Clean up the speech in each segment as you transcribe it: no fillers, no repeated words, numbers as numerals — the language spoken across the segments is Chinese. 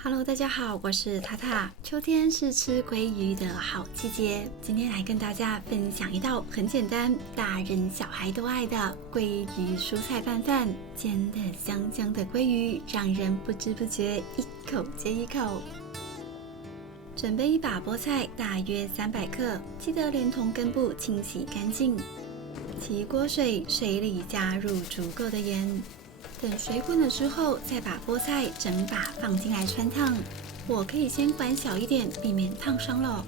Hello， 大家好，我是塔塔。秋天是吃鲑鱼的好季节，今天来跟大家分享一道很简单，大人小孩都爱的鲑鱼蔬菜拌饭。煎得香香的鲑鱼，让人不知不觉一口接一口。准备一把菠菜，大约300克，记得连同根部清洗干净。起锅水，水里加入足够的盐。等水滚了之后，再把菠菜整把放进来汆烫。火可以先关小一点，避免烫伤了。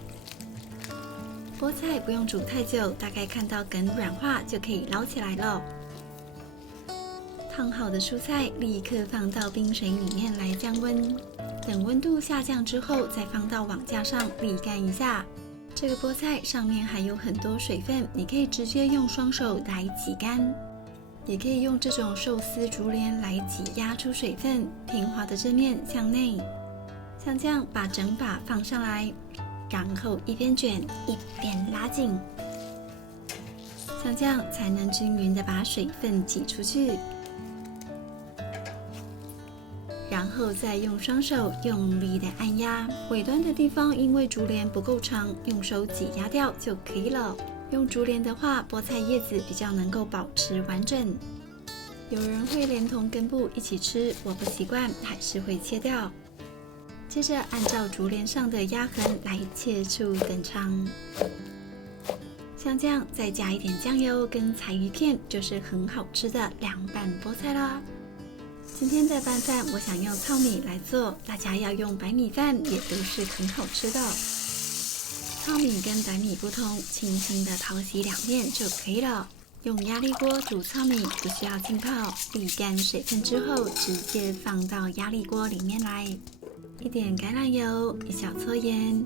菠菜不用煮太久，大概看到梗软化就可以捞起来了。烫好的蔬菜立刻放到冰水里面来降温，等温度下降之后，再放到网架上沥干一下。这个菠菜上面还有很多水分，你可以直接用双手来挤干。也可以用这种寿司竹帘来挤压出水分，平滑的正面向内。像这样把整把放上来，然后一边卷一边拉紧，像这样才能均匀的把水分挤出去。然后再用双手用力的按压，尾端的地方因为竹帘不够长，用手挤压掉就可以了。用竹帘的话，菠菜叶子比较能够保持完整。有人会连同根部一起吃，我不习惯，还是会切掉。接着按照竹帘上的压痕来切出等长，像这样再加一点酱油跟柴鱼片，就是很好吃的凉拌菠菜啦。今天的拌饭我想用糙米来做，大家要用白米饭也都是很好吃的。糙米跟白米不同，轻轻的淘洗2遍就可以了。用压力锅煮糙米不需要浸泡，沥干水分之后直接放到压力锅里面来。一点橄榄油，一小撮盐，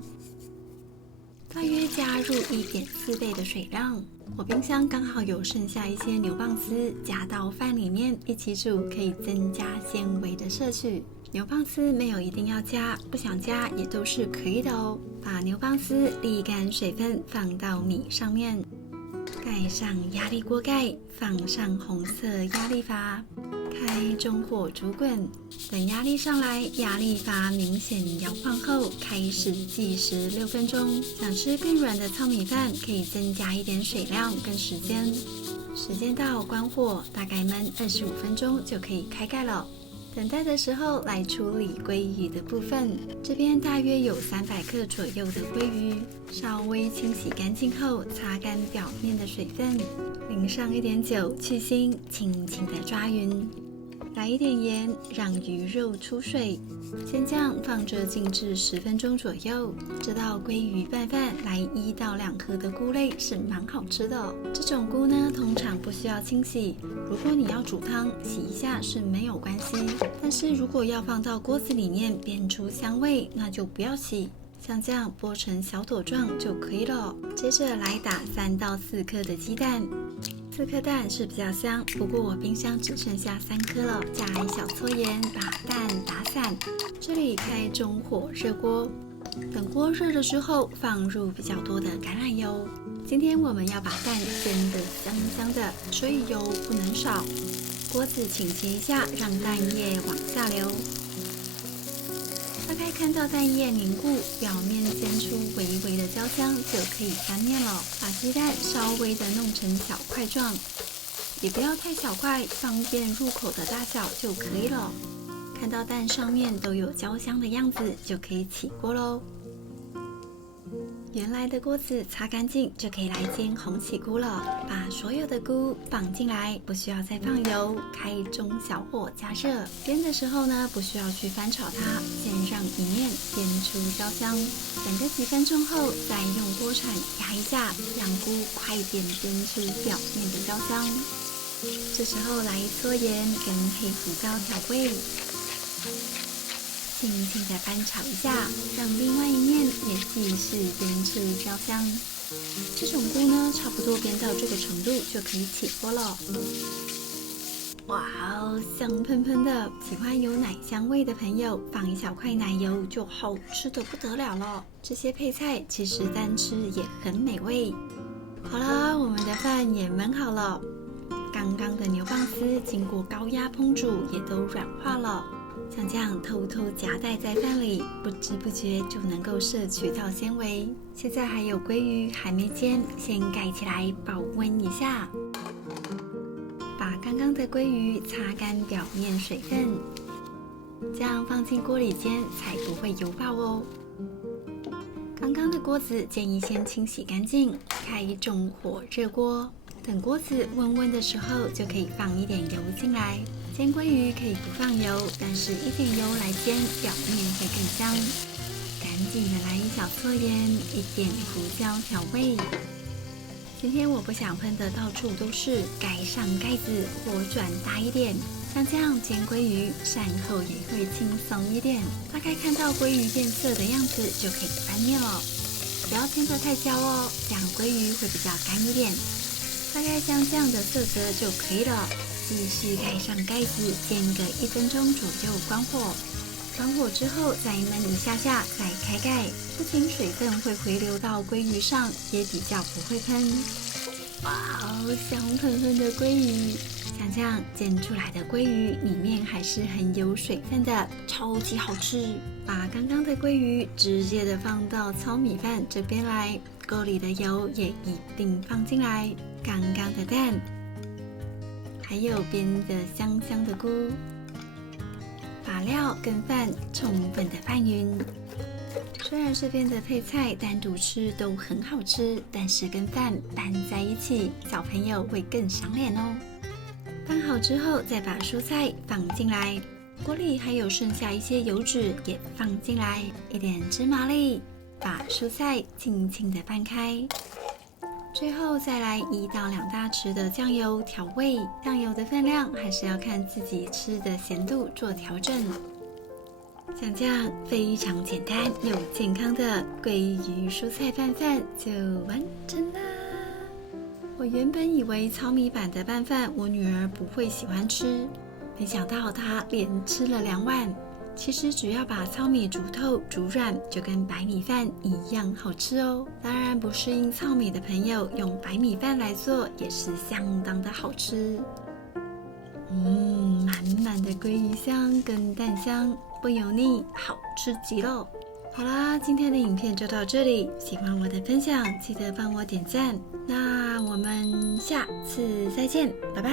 大约加入1.4倍的水量。我冰箱刚好有剩下一些牛蒡丝，加到饭里面一起煮，可以增加纤维的摄取。牛蒡丝没有一定要加，不想加也都是可以的哦。把牛蒡丝沥干水分放到米上面，盖上压力锅盖，放上红色压力阀，开中火煮滚。等压力上来，压力阀明显摇晃后，开始计时6分钟。想吃更软的糙米饭，可以增加一点水量跟时间。时间到，关火，大概焖25分钟就可以开盖了。等待的时候来处理鲑鱼的部分，这边大约有300克左右的鲑鱼，稍微清洗干净后，擦干表面的水分，淋上一点酒去腥，轻轻的抓匀，来一点盐，让鱼肉出水。先这样放着静置10分钟左右。这道鲑鱼拌饭来1到2颗的菇类是蛮好吃的。这种菇呢，通常不需要清洗，如果你要煮汤，洗一下是没有关系。但是如果要放到锅子里面煸出香味，那就不要洗。像这样剥成小朵状就可以了。接着来打3到4颗的鸡蛋。4颗蛋是比较香，不过我冰箱只剩下3颗了，加一小撮盐把蛋打散。这里开中火热锅，等锅热了之后放入比较多的橄榄油。今天我们要把蛋煎得香香的，所以油不能少。锅子倾斜一下，让蛋液往下流。大概看到蛋液凝固，表面煎出微微的焦香，就可以翻面了。把鸡蛋稍微的弄成小块状，也不要太小块，方便入口的大小就可以了。看到蛋上面都有焦香的样子，就可以起锅喽。原来的锅子擦干净就可以来煎红起菇了。把所有的菇放进来，不需要再放油，开中小火加热。煸的时候呢，不需要去翻炒它，先让一面煸出焦香。等个几分钟后，再用锅铲压一下，让菇快点煸出表面的焦香。这时候来一撮盐跟黑胡椒调味。轻轻的翻炒一下，让另外一面也继续煸出焦香。这种菇呢，差不多煸到这个程度就可以起锅了。哇哦，香喷喷的！喜欢有奶香味的朋友，放一小块奶油就好吃的不得了了。这些配菜其实单吃也很美味。好啦，我们的饭也焖好了。刚刚的牛蒡丝经过高压烹煮，也都软化了。像这样偷偷夹带在饭里，不知不觉就能够摄取到纤维。现在还有鲑鱼还没煎，先盖起来保温一下。把刚刚的鲑鱼擦干表面水分，这样放进锅里煎才不会油爆哦。刚刚的锅子建议先清洗干净，开中火热锅。等锅子温温的时候，就可以放一点油进来。煎鲑鱼可以不放油，但是一点油来煎，表面会更香。赶紧的来一小撮盐，一点胡椒调味。今天我不想喷得到处都是，盖上盖子，火转大一点。像这样煎鲑鱼，善后也会轻松一点。大概看到鲑鱼变色的样子，就可以翻面了。不要煎得太焦哦，这样鲑鱼会比较干一点。大概像这样的色泽就可以了。继续盖上盖子，煎个1分钟左右，关火。关火之后再焖一下下，再开盖，不仅水分会回流到鲑鱼上，也比较不会喷。哇哦，香喷喷的鲑鱼！像这样煎出来的鲑鱼里面还是很有水分的，超级好吃。把刚刚的鲑鱼直接的放到糙米饭这边来，锅里的油也一并放进来，刚刚的蛋，还有煸的香香的菇，把料跟饭充分的拌匀。虽然这边的配菜单独吃都很好吃，但是跟饭拌在一起，小朋友会更赏脸哦。拌好之后，再把蔬菜放进来，锅里还有剩下一些油脂也放进来，一点芝麻粒，把蔬菜轻轻的拌开。最后再来1到2大匙的酱油调味，酱油的分量还是要看自己吃的咸度做调整。像这样非常简单又健康的鲑鱼蔬菜拌饭就完成啦！我原本以为糙米版的拌饭我女儿不会喜欢吃，没想到她连吃了2碗。其实只要把糙米煮透煮软，就跟白米饭一样好吃哦。当然不适应糙米的朋友，用白米饭来做也是相当的好吃。满满的鲑鱼香跟蛋香，不油腻，好吃极了。好啦，今天的影片就到这里，喜欢我的分享记得帮我点赞。那我们下次再见，拜拜。